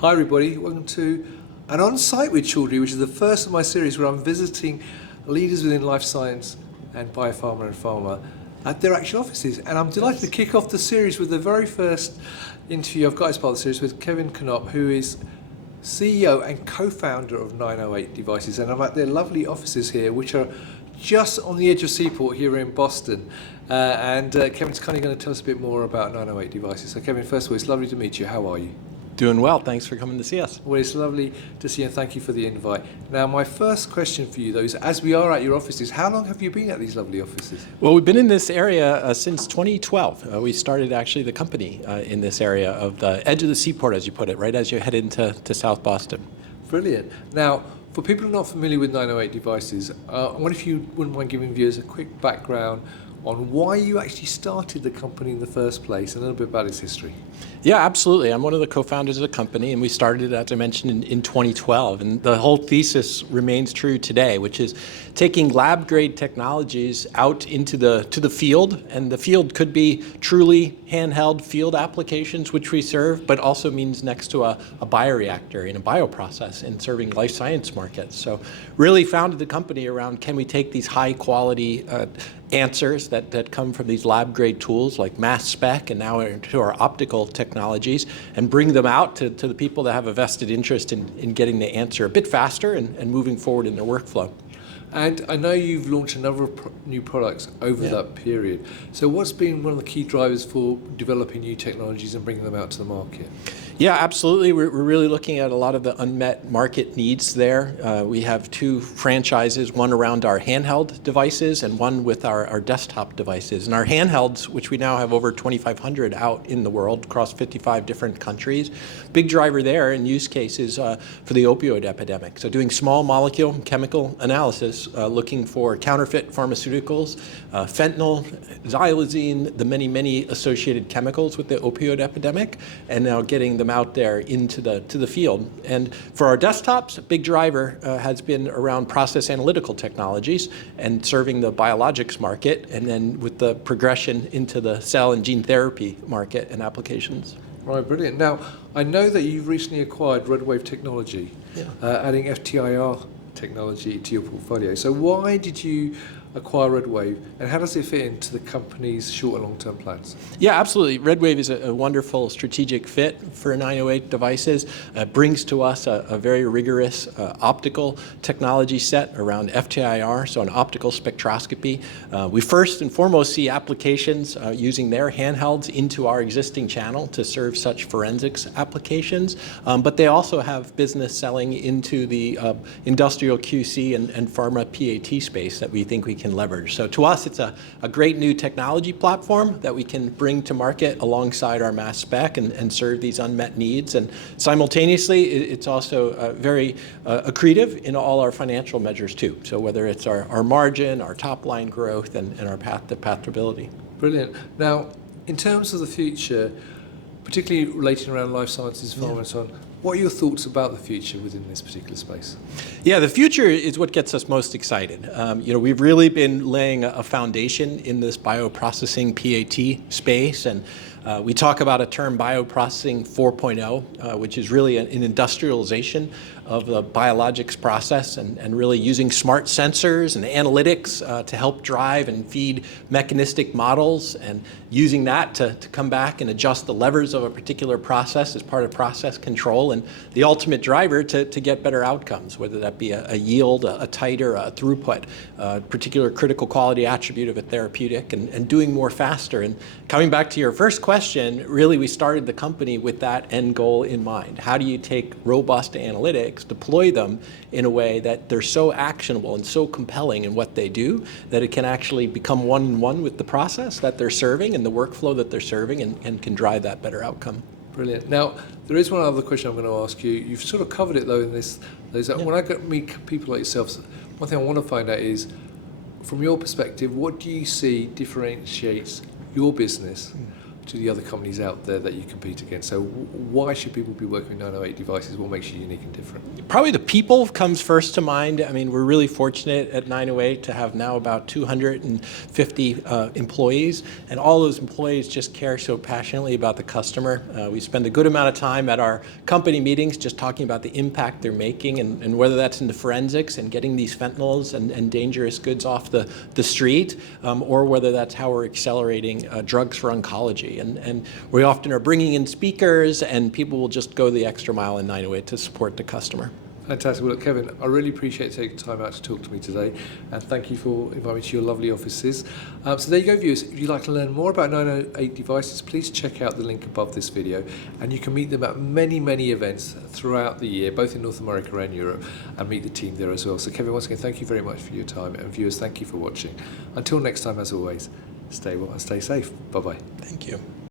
Hi everybody, welcome to an on-site with Chaudhry, which is the first of my series where I'm visiting leaders within life science and biopharma and pharma at their actual offices. And I'm delighted to kick off the series with the very first interview I've got as part of the series with Kevin Knopp, who is CEO and co-founder of 908 Devices. And I'm at their lovely offices here, which are just on the edge of Seaport here in Boston. Kevin's kind of going to tell us a bit more about 908 Devices. So Kevin, first of all, it's lovely to meet you. How are you? Doing well. Thanks for coming to see us. Well, it's lovely to see you, and thank you for the invite. Now, my first question for you, though, is as we are at your offices, how long have you been at these lovely offices? Well, we've been in this area since 2012. We started actually the company in this area of the edge of the seaport, as you put it, right as you head into South Boston. Brilliant. Now, for people who are not familiar with 908 Devices, I wonder if you wouldn't mind giving viewers a quick background on why you actually started the company in the first place, and a little bit about its history. Yeah, absolutely. I'm one of the co-founders of the company, and we started, as I mentioned, in 2012. And the whole thesis remains true today, which is taking lab-grade technologies out into the field. And the field could be truly handheld field applications, which we serve, but also means next to a bioreactor in a bioprocess and serving life science markets. So really founded the company around, can we take these high-quality answers that come from these lab-grade tools like mass spec and now into our optical technologies and bring them out to the people that have a vested interest in getting the answer a bit faster and moving forward in their workflow. And I know you've launched a number of new products over that period. So what's been one of the key drivers for developing new technologies and bringing them out to the market? Yeah, absolutely. We're really looking at a lot of the unmet market needs there. We have two franchises, one around our handheld devices and one with our desktop devices. And our handhelds, which we now have over 2,500 out in the world across 55 different countries, big driver there in use cases for the opioid epidemic. So doing small molecule chemical analysis, looking for counterfeit pharmaceuticals, fentanyl, xylazine, the many associated chemicals with the opioid epidemic, and now getting them out there into the field. And for our desktops, a big driver has been around process analytical technologies and serving the biologics market, and then with the progression into the cell and gene therapy market and applications. Right, brilliant. Now, I know that you've recently acquired RedWave technology, adding FTIR technology to your portfolio. So why did you acquire RedWave, and how does it fit into the company's short and long-term plans? Yeah, absolutely. RedWave is a wonderful strategic fit for 908 Devices. Brings to us a very rigorous optical technology set around FTIR, so an optical spectroscopy. We first and foremost see applications using their handhelds into our existing channel to serve such forensics applications, but they also have business selling into the industrial QC and pharma PAT space that we think we can leverage. So to us, it's a great new technology platform that we can bring to market alongside our mass spec and serve these unmet needs. And simultaneously, it's also very accretive in all our financial measures too. So whether it's our margin, our top line growth, and our path to profitability. Brilliant. Now, in terms of the future, particularly relating around life sciences, pharma and so on, what are your thoughts about the future within this particular space? Yeah, the future is what gets us most excited. We've really been laying a foundation in this bioprocessing PAT space, and we talk about a term bioprocessing 4.0, which is really an industrialization of the biologics process and really using smart sensors and analytics to help drive and feed mechanistic models and using that to come back and adjust the levers of a particular process as part of process control and the ultimate driver to get better outcomes, whether that be a yield, a titer, a throughput, a particular critical quality attribute of a therapeutic and doing more faster. And coming back to your first question, really we started the company with that end goal in mind. How do you take robust analytics, deploy them in a way that they're so actionable and so compelling in what they do that it can actually become one-on-one with the process that they're serving and the workflow that they're serving and can drive that better outcome. Brilliant. Now, there is one other question I'm going to ask you. You've sort of covered it though in this. When I meet people like yourself, one thing I want to find out is, from your perspective, what do you see differentiates your business to the other companies out there that you compete against. So why should people be working with 908 devices? What makes you unique and different? Probably the people comes first to mind. I mean, we're really fortunate at 908 to have now about 250 employees, and all those employees just care so passionately about the customer. We spend a good amount of time at our company meetings just talking about the impact they're making, and whether that's in the forensics and getting these fentanyls and dangerous goods off the street, or whether that's how we're accelerating drugs for oncology. And we often are bringing in speakers, and people will just go the extra mile in 908 to support the customer. Fantastic. Well, look, Kevin, I really appreciate taking time out to talk to me today, and thank you for inviting me to your lovely offices. So there you go, viewers. If you'd like to learn more about 908 devices, please check out the link above this video, and you can meet them at many, many events throughout the year, both in North America and Europe, and meet the team there as well. So Kevin, once again, thank you very much for your time, and viewers, thank you for watching. Until next time, as always, stay well and stay safe. Bye-bye. Thank you.